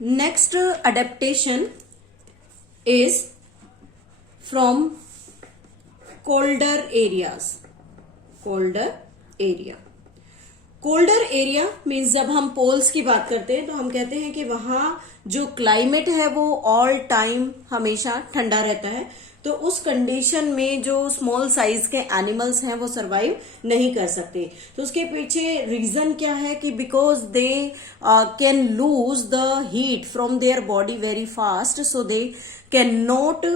Next adaptation is from colder areas. Colder area. Colder area means जब हम poles की बात करते हैं तो हम कहते हैं कि वहां जो क्लाइमेट है वो ऑल टाइम हमेशा ठंडा रहता है। तो उस कंडीशन में जो स्मॉल साइज के एनिमल्स हैं वो सरवाइव नहीं कर सकते। तो उसके पीछे रीजन क्या है कि because they can lose the heat from their body very fast, so they can not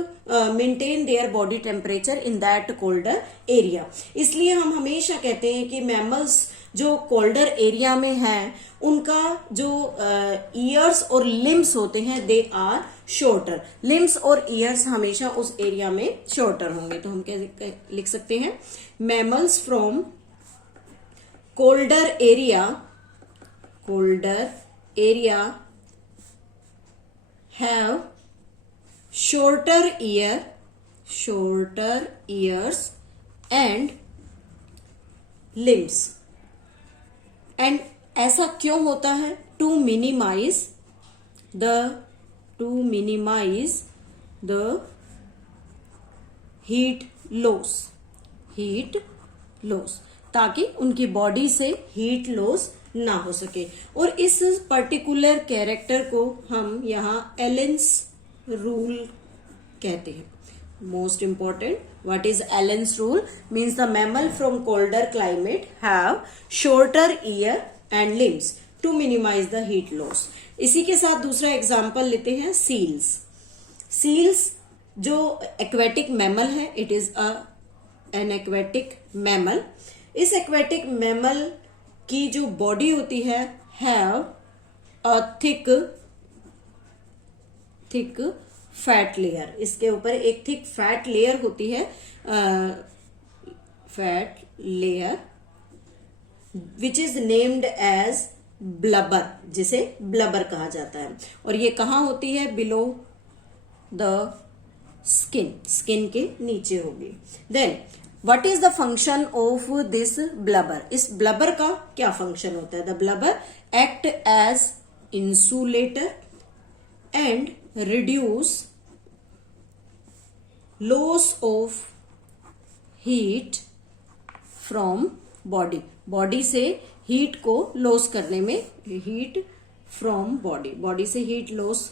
maintain their body temperature in that colder area. इसलिए हम हमेशा कहते हैं कि मैमल्स जो कोल्डर एरिया में हैं उनका जो ईयर्स और लिम्स होते हैं दे आर शॉर्टर। लिम्स और ईयर्स हमेशा उस एरिया में शॉर्टर होंगे। तो हम क्या लिख सकते हैं, mammals from colder area have shorter ears and limbs। And ऐसा क्यों होता है? To minimize the heat loss, ताकि उनकी बॉडी से हीट लॉस ना हो सके। और इस पर्टिकुलर कैरेक्टर को हम यहाँ एलेंस रूल कहते हैं। Most important, what is Allen's rule? Means the mammal from colder climate have shorter ear and limbs to minimize the heat loss। इसी के साथ दूसरा एग्जाम्पल लेते हैं, सील्स जो एक्वेटिक मैमल है, it is an aquatic mammal. इस aquatic mammal की जो बॉडी होती है have a thick fat layer. इसके ऊपर एक थिक फैट लेयर होती है, fat layer which is named as blubber, जिसे ब्लबर कहा जाता है। और ये कहाँ होती है? बिलो द स्किन के नीचे होगी। Then what is the function of this blubber? इस ब्लबर का क्या फंक्शन होता है? The blubber act as insulator and reduce loss of heat from body से हीट को लॉस करने में, हीट फ्रॉम बॉडी से हीट लॉस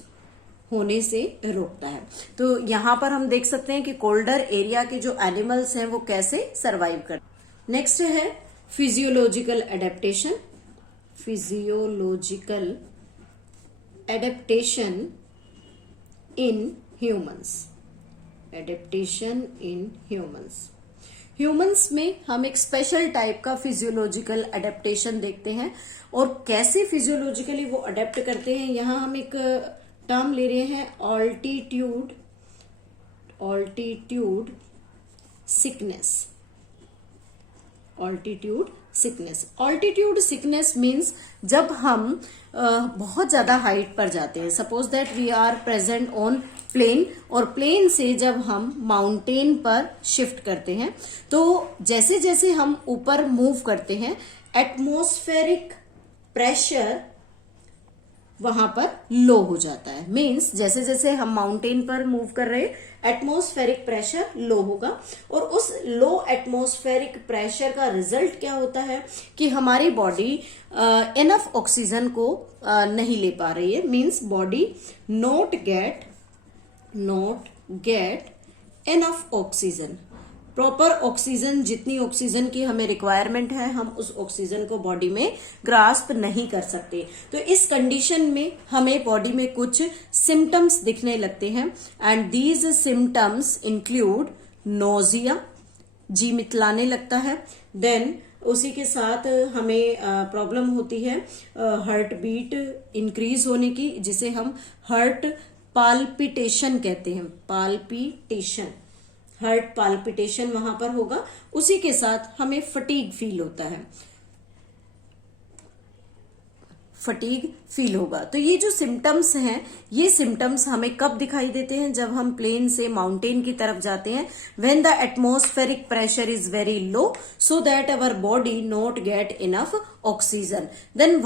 होने से रोकता है। तो यहां पर हम देख सकते हैं कि कोल्डर एरिया के जो एनिमल्स हैं वो कैसे सरवाइव करते। नेक्स्ट है physiological adaptation in humans। Humans में हम एक स्पेशल टाइप का फिजियोलॉजिकल एडेप्टेशन देखते हैं। और कैसे फिजियोलॉजिकली वो अडेप्ट करते हैं, यहां हम एक टर्म ले रहे हैं, ऑल्टीट्यूड सिकनेस मीन्स जब हम बहुत ज्यादा हाइट पर जाते हैं। Suppose that we are present on plain, और प्लेन से जब हम माउंटेन पर शिफ्ट करते हैं तो जैसे जैसे हम ऊपर मूव करते हैं एटमॉस्फेरिक प्रेशर वहां पर लो हो जाता है। मीन्स जैसे जैसे हम माउंटेन पर मूव कर रहे हैं एटमॉस्फेरिक प्रेशर लो होगा, और उस लो एटमॉस्फेरिक प्रेशर का रिजल्ट क्या होता है कि हमारी बॉडी इनफ ऑक्सीजन को नहीं ले पा रही है। Means body not get enough oxygen, proper oxygen, जितनी ऑक्सीजन की हमें रिक्वायरमेंट है हम उस ऑक्सीजन को बॉडी में ग्रास्प नहीं कर सकते। तो इस कंडीशन में हमें बॉडी में कुछ सिम्टम्स दिखने लगते हैं, and these symptoms include nausea, जी मितलाने लगता है। देन उसी के साथ हमें प्रॉब्लम होती है हार्ट बीट इंक्रीज होने की, जिसे हम हार्ट पाल्पिटेशन कहते हैं। हार्ट पाल्पिटेशन वहां पर होगा। उसी के साथ हमें फटीग फील होता है, होगा। तो ये जो सिम्टम्स हैं, ये सिम्टम्स हमें कब दिखाई देते हैं? जब हम प्लेन से माउंटेन की तरफ जाते हैं, when the atmospheric pressure is very low, so that our body not get enough oxygen. Then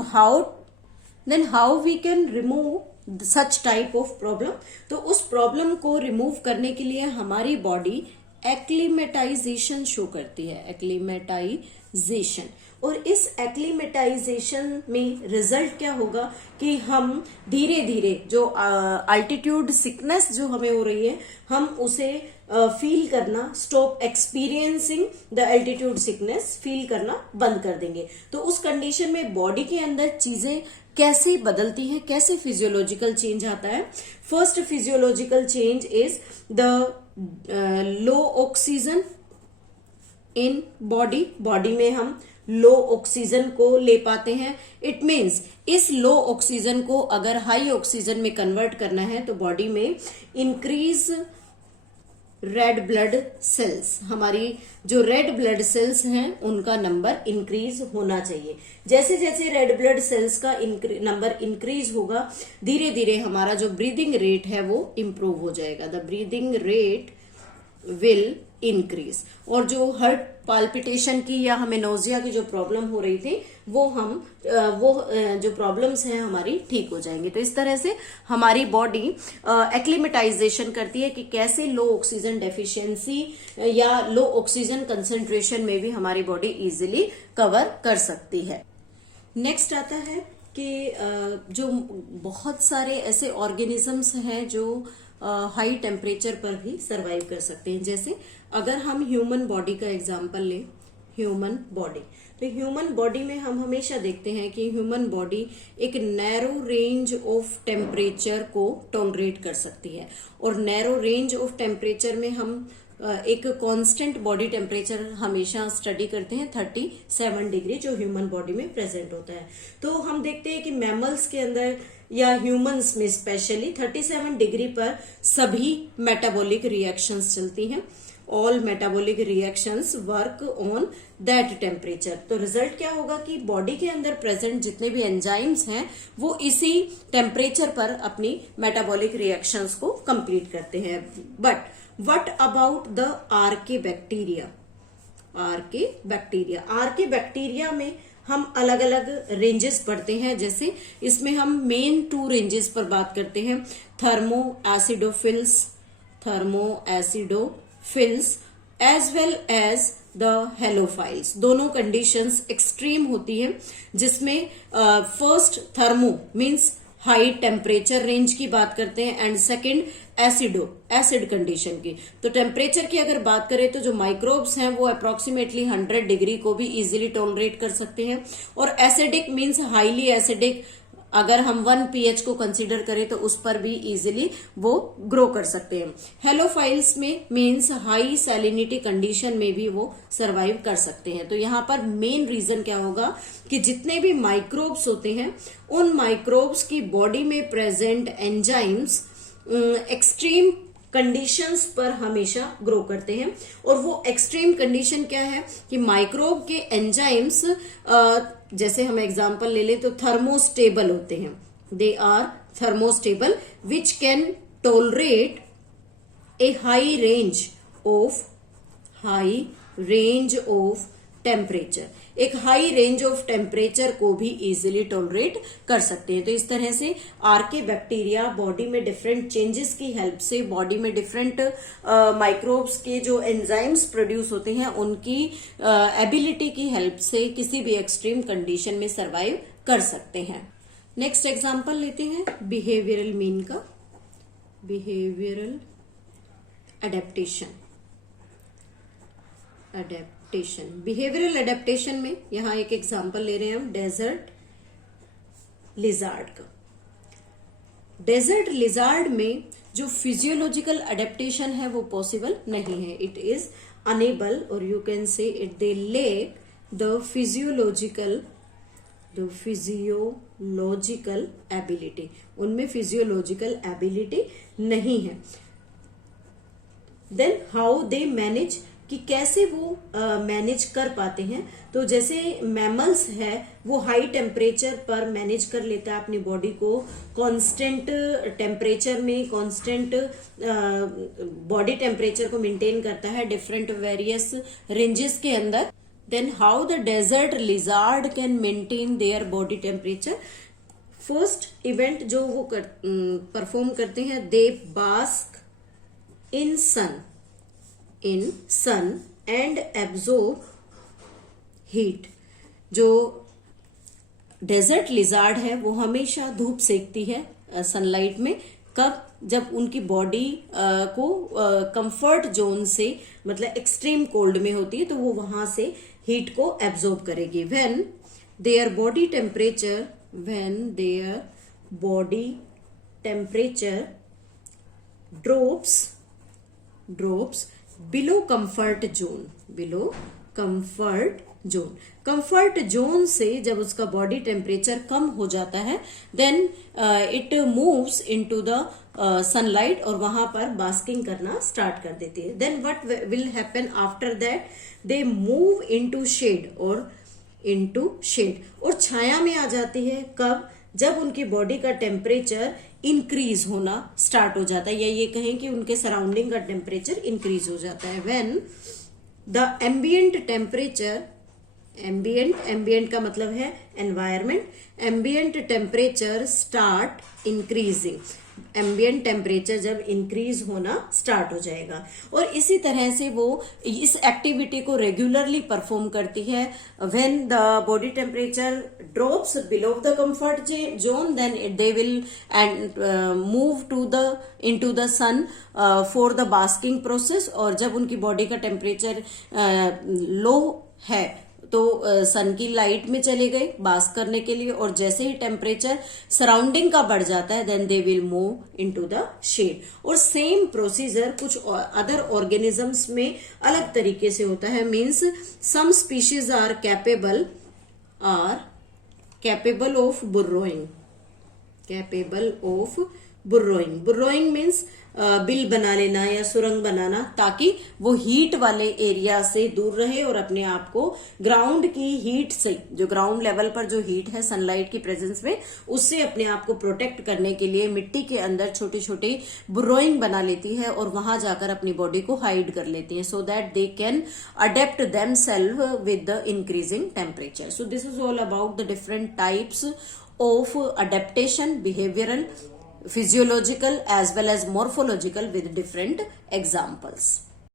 then how we can remove such type of problem. तो उस प्रॉब्लम को रिमूव करने के लिए हमारी बॉडी एक्लीमेटाइजेशन शो करती है, एक्लीमेटाइजेशन। और इस एक्लीमेटाइजेशन में रिजल्ट क्या होगा कि हम धीरे धीरे जो अल्टीट्यूड सिकनेस जो हमें हो रही है, हम उसे फील करना, stop experiencing the altitude sickness, feel करना बंद कर देंगे। तो उस कंडीशन में बॉडी के अंदर चीजें कैसे बदलती हैं, कैसे फिजियोलॉजिकल चेंज आता है। First physiological change is the low oxygen in body. Body में हम लो ऑक्सीजन को ले पाते हैं। इट मीन्स इस लो ऑक्सीजन को अगर हाई ऑक्सीजन में कन्वर्ट करना है तो बॉडी में इंक्रीज रेड ब्लड सेल्स, हमारी जो रेड ब्लड सेल्स हैं उनका नंबर इंक्रीज होना चाहिए। जैसे जैसे रेड ब्लड सेल्स का नंबर इंक्रीज होगा, धीरे धीरे हमारा जो ब्रीदिंग रेट है वो इंप्रूव हो जाएगा। The breathing rate will increase. और जो हार्ट पाल्पिटेशन की या हमें नोजिया की जो प्रॉब्लम हो रही थी वो जो प्रॉब्लम्स हैं हमारी ठीक हो जाएंगे। तो इस तरह से हमारी बॉडी एक्लीमेटाइजेशन करती है कि कैसे लो ऑक्सीजन डेफिशिएंसी या लो ऑक्सीजन कंसंट्रेशन में भी हमारी बॉडी इजीली कवर कर सकती है। नेक्स्ट आता है कि जो बहुत सारे ऐसे ऑर्गेनिजम्स हैं जो हाई टेम्परेचर पर भी सरवाइव कर सकते हैं। जैसे अगर हम ह्यूमन बॉडी का एग्जांपल लें, ह्यूमन बॉडी, तो ह्यूमन बॉडी में हम हमेशा देखते हैं कि ह्यूमन बॉडी एक नैरो रेंज ऑफ टेम्परेचर को टॉलरेट कर सकती है। और नैरो रेंज ऑफ टेम्परेचर में हम एक कांस्टेंट बॉडी टेम्परेचर हमेशा स्टडी करते हैं 37 डिग्री, जो ह्यूमन बॉडी में प्रेजेंट होता है। तो हम देखते हैं कि मैमल्स के अंदर या ह्यूमंस में स्पेशली 37 डिग्री पर सभी मेटाबॉलिक रिएक्शंस चलती हैं। All metabolic reactions work on that temperature. तो रिजल्ट क्या होगा कि बॉडी के अंदर प्रेजेंट जितने भी एंजाइम्स हैं वो इसी टेम्परेचर पर अपनी मेटाबॉलिक रिएक्शंस को कंप्लीट करते हैं। But what about the archaea bacteria? Archaea bacteria में हम अलग अलग रेंजेस पढ़ते हैं। जैसे इसमें हम मेन 2 रेंजेस पर बात करते हैं, thermo acidophiles as well as the halophiles. दोनों कंडीशंस एक्सट्रीम होती हैं, जिसमें first thermo means high temperature range की बात करते हैं एंड सेकंड एसिड कंडीशन की। तो टेम्परेचर की अगर बात करें तो जो माइक्रोब्स हैं वो अप्रोक्सीमेटली 100 डिग्री को भी इजीली टॉलरेट कर सकते हैं। और एसिडिक मींस हाईली एसिडिक, अगर हम 1 pH को कंसीडर करें तो उस पर भी इजीली वो ग्रो कर सकते हैं। हेलोफाइल्स में मींस हाई सैलिनिटी कंडीशन में भी वो सरवाइव कर सकते हैं। तो यहाँ पर मेन रीजन क्या होगा कि जितने भी माइक्रोब्स होते हैं उन माइक्रोब्स की बॉडी में प्रेजेंट एंजाइम्स एक्सट्रीम कंडीशंस पर हमेशा ग्रो करते हैं। और वो एक्सट्रीम कंडीशन क्या है कि माइक्रोब के एंजाइम्स, जैसे हम एग्जांपल ले लें तो थर्मोस्टेबल होते हैं। They are thermostable which can tolerate a high range of temperature. एक हाई रेंज ऑफ टेम्परेचर को भी इजीली टॉलरेट कर सकते हैं। तो इस तरह से आर्के बैक्टीरिया बॉडी में डिफरेंट चेंजेस की हेल्प से, बॉडी में डिफरेंट माइक्रोब्स के जो एंजाइम्स प्रोड्यूस होते हैं उनकी एबिलिटी की हेल्प से किसी भी एक्सट्रीम कंडीशन में सरवाइव कर सकते हैं। नेक्स्ट एग्जांपल लेते हैं बिहेवियरल मीन का, बिहेवियरल एडेप्टेशन। बिहेवियरल एडेप्टेशन में यहां एक एग्जांपल ले रहे हैं हम डेजर्ट लिजार्ड का। डेजर्ट लिजार्ड में जो फिजियोलॉजिकल एडेप्टेशन है वो पॉसिबल नहीं है। इट इज अनेबल और you can say it they lake the physiological ability. उनमें फिजियोलॉजिकल एबिलिटी नहीं है। देन हाउ दे मैनेज, कि कैसे वो मैनेज कर पाते हैं। तो जैसे मैमल्स है वो हाई टेम्परेचर पर मैनेज कर लेता है अपनी बॉडी को, कांस्टेंट टेम्परेचर में कांस्टेंट बॉडी टेम्परेचर को मेंटेन करता है डिफरेंट वेरियस रेंजेस के अंदर। Then how the desert lizard can maintain their body temperature. First event जो वो परफॉर्म करते हैं, they bask in sun and absorb heat. जो डेजर्ट लिजार्ड है वो हमेशा धूप सेकती है सनलाइट में। कब? जब उनकी बॉडी को कंफर्ट जोन से, मतलब एक्सट्रीम कोल्ड में होती है, तो वो वहां से हीट को एब्जॉर्ब करेगी। When their body temperature drops below comfort zone से जब उसका बॉडी टेम्परेचर कम हो जाता है, then it moves into the sunlight और वहां पर बास्किंग करना स्टार्ट कर देती है। Then what will happen after that? They move into shade और छाया में आ जाती है। कब? जब उनकी बॉडी का टेम्परेचर इंक्रीज होना स्टार्ट हो जाता है, या ये कहें कि उनके सराउंडिंग का टेम्परेचर इंक्रीज हो जाता है। When the ambient temperature, ambient का मतलब है environment, ambient temperature start increasing, ambient temperature जब इंक्रीज होना स्टार्ट हो जाएगा। और इसी तरह से वो इस एक्टिविटी को रेगुलरली परफॉर्म करती है। When the body temperature drops below the comfort zone, then they will and move into the sun for the basking process. और जब उनकी बॉडी का टेम्परेचर लो है तो सन की लाइट में चले गए बास्क करने के लिए, और जैसे ही टेम्परेचर सराउंडिंग का बढ़ जाता है, then they will move into the shade. और सेम प्रोसीजर कुछ अदर ऑर्गेनिजम्स में अलग तरीके से होता है। Means some species are capable of burrowing means बिल बना लेना या सुरंग बनाना, ताकि वो हीट वाले एरिया से दूर रहे और अपने आप को ग्राउंड की हीट से, जो ग्राउंड लेवल पर जो हीट है सनलाइट की प्रेजेंस में, उससे अपने आप को प्रोटेक्ट करने के लिए मिट्टी के अंदर छोटे छोटे बुर्रोइंग बना लेती है और वहां जाकर अपनी बॉडी को हाइड कर लेती है, so that they can adapt themselves with the increasing temperature. So this is all about the different types of adaptation, behavioral, physiological as well as morphological, with different examples.